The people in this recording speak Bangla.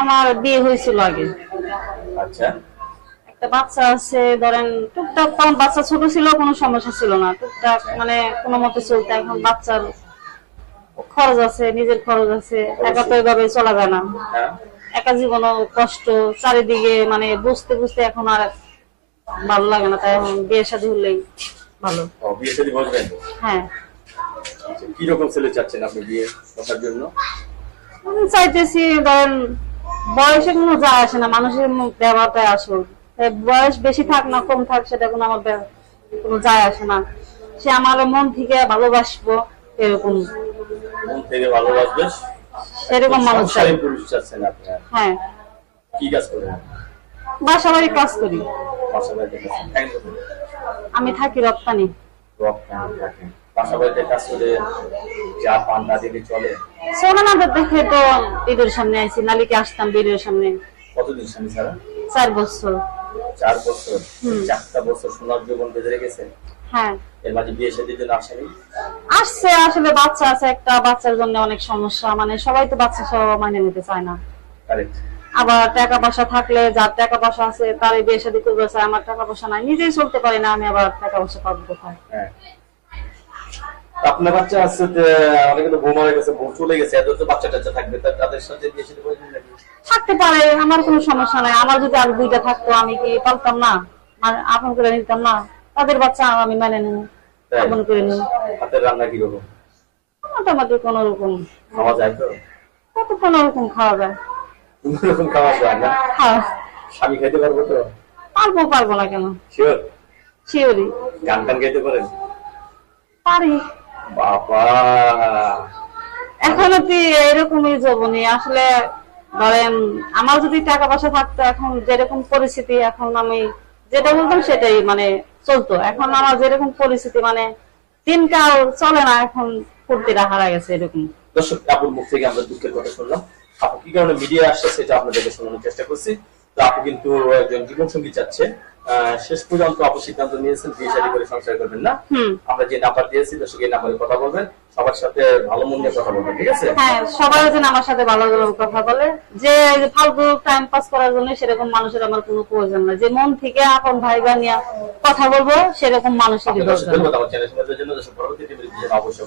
আমার বিয়ে হয়েছিল আগে। আচ্ছা, একটা বাচ্চা আছে, ধরেন টুকটাক, তখন বাচ্চা ছোট ছিল, কোনো সমস্যা ছিল না, টুকটাক মানে কোনো মতে চলতে। এখন বাচ্চার খরচ আছে, নিজের খরচ আছে, একা তো এভাবে চলা যায় না। হ্যাঁ, একা জীবনও কষ্ট, চারিদিকে মানে বুঝতে বুঝতে এখন আর ভালো লাগে না, তাই এখন বিয়ের সাথে হলেই ভালো। বিয়ে শাদী বসবেন? হ্যাঁ। কি রকম ছেলে চাচ্ছেন আপনি বিয়ে করার জন্য? আমি চাইতেছি, ধরেন বয়সে কোনো যায় আসে না, মানুষের ব্যবহারটাই আসল। বয়স বেশি থাক না কম থাক, সেটা কোনো আমার কোনো যায় আসে না। সে আমার মন থেকে ভালোবাসবো, এরকম মন থেকে ভালোবাসবে এরকম মানুষ চাই। পুরুষ চাচ্ছেন আপনি? হ্যাঁ। কি কাজ করেন? বাসা বাড়ি কাজ করি। বাসা বাড়িতে কাজ করেন? আমি থাকি রপ্তানি। বাসা বাড়িতে কাজ করে যা পান তা দিয়ে চলে? সোনানাদের দেখে তো ঈদের সামনে আইছি, নালিকে আসতাম বেরিয়ে সামনে। কতদিন স্বামী ছাড়া? 4 বছর। 4 বছর? 4টা বছর সোনার জীবন বেঁধে গেছে। হ্যাঁ। এর মাঝে বিয়ে শাদীর জন্য আসেনি? আসছে, আসলে বাচ্চা আছে একটা, বাচ্চার জন্য অনেক সমস্যা, মানে সবাই তো বাচ্চা সহ মানে নিতে চায় না। কারেক্ট। আবার টাকা পয়সা থাকলে, যার টাকা পয়সা আছে তারই বিয়ে শাদী করবে, আমার টাকা পয়সা নাই, নিজেই চলতে পারি না, আমি আবার টাকা পয়সা পাবো কোথায়? হ্যাঁ। আপনার বাচ্চা আছে, অনেকে তো বউ মারা গেছে, বউ চলে গেছে, এত তো বাচ্চা টাচ্চা থাকবে, তাদের সাথে বিয়ে শাদী করবেন নাকি? থাকতে পারে, আমার কোনো সমস্যা নাই। আমার যদি আর 2টা থাকতো, আমি কি পারতাম না, আপন করে নিতাম না? তাদের বাচ্চা আমি মেনে নিই, আপন করে নিই। হাতের রান্না কি রকম? মোটামুটি কোন রকম খাওয়া যায় তো? কত কোন রকম খাওয়া যায়। কোন রকম খাওয়া যায় না? হ্যাঁ। স্বামী খাইতে পারবো তো? পারবো না কেন? শিওর? শিওরই। গান টান গাইতে পারেন? পারি। বাবা, এখনো কি এরকমই জবনি আসলে। ধরেন আমার যদি টাকা পয়সা থাকতো, এখন যেরকম পরিস্থিতি, এখন আমি যেটা বলতাম সেটাই মানে চলতো। এখন আমার যেরকম পরিস্থিতি, মানে দিনকাল চলে না, এখন ফুর্তিটা হারা গেছে এরকম। দর্শক, আপুর মুখ থেকে আমরা দুঃখের কথা শুনলাম। আপু কি কারণে মিডিয়া আসছে সেটা আপনাদেরকে শোনানোর চেষ্টা করছি। তো আপু কিন্তু একজন জীবন সঙ্গী চাচ্ছে। শেষ পর্যন্ত আপু সিদ্ধান্ত নিয়েছেন বিয়ে শাদী করে সংসার করবেন না। আমরা যে নাম্বার দিয়েছি, দর্শক এই নাম্বারে কথা বলবেন, সবার সাথে ভালো মন নিয়ে কথা বলবেন, ঠিক আছে? হ্যাঁ, সবাই যেন আমার সাথে ভালো কথা বলে। যে ফালতু টাইম পাস করার জন্য সেরকম মানুষের আমার কোনো প্রয়োজন না। যে মন থেকে আপন ভাই বোন নিয়ে কথা বলবো, সেরকম মানুষেরই দরকার। ধন্যবাদ আমার চ্যানেল জন্য। পরবর্তী অবশ্যই